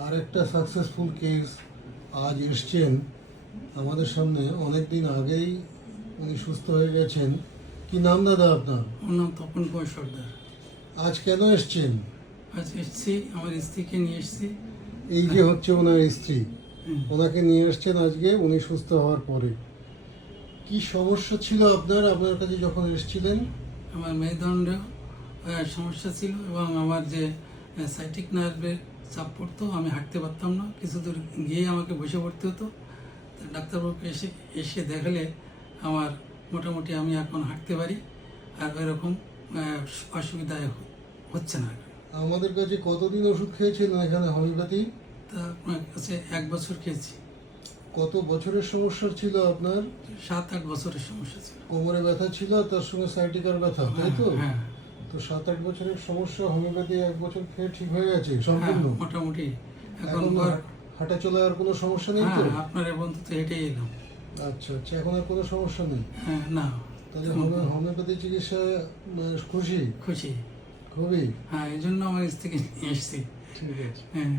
আর একটা successful case আজ এসছেন আমাদের সামনে। অনেক দিন আগেই উনি সুস্থ হয়ে গেছেন। কি নাম দাদা আপনার? আমার নাম তপন কুমার সর্দার। আজ কেন এসছেন? আজ এসছি, আমার স্ত্রীকে নিয়ে এসছি। এই যে হচ্ছে ওনার স্ত্রী, ওনাকে নিয়ে এসছেন আজকে উনি সুস্থ হওয়ার পরে। কি সমস্যা ছিল আপনার আপনার কাছে যখন এসেছিলেন? আমার মেরুদণ্ড সমস্যা ছিল এবং আমার যে সাইটিক নার্ভের চাপ পড়তো, আমি হাঁটতে পারতাম না, কিছু দূর গিয়ে আমাকে বসে পড়তে হতো। তা ডাক্তারবাবুকে এসে দেখালে আমার মোটামুটি আমি এখন হাঁটতে পারি, আর এরকম অসুবিধা হচ্ছে না। আমাদের কাছে কতদিন ওষুধ খেয়েছিলেন এখানে হোমিওপ্যাথি? তা আপনার কাছে 1 বছর খেয়েছি। কত বছরের সমস্যা ছিল আপনার? 7-8 বছরের সমস্যা ছিল। কোমরে ব্যথা ছিল আর তার সঙ্গে সাইটিকার ব্যথা, তাই তো? হ্যাঁ, তো 7-8 বছরের সমস্যা হোমিওপ্যাথি 1 বছর খেয়ে ঠিক হয়ে গেছে হ্যাঁ, সম্পূর্ণ? মোটামুটি এখন এখন হাঁটা চলার কোনো সমস্যা নেই তো? হ্যাঁ, আপনার বন্ধু তো হেঁটেই এলাম। আচ্ছা আচ্ছা, এখন আর কোনো সমস্যা নেই? হ্যাঁ, না, তাহলে হোমিওপ্যাথি চিকিৎসা খুশি? খুশি। খুবই। হ্যাঁ, এই জন্য আমার স্ত্রীকে নিয়ে এসছি। ঠিক আছে। হ্যাঁ।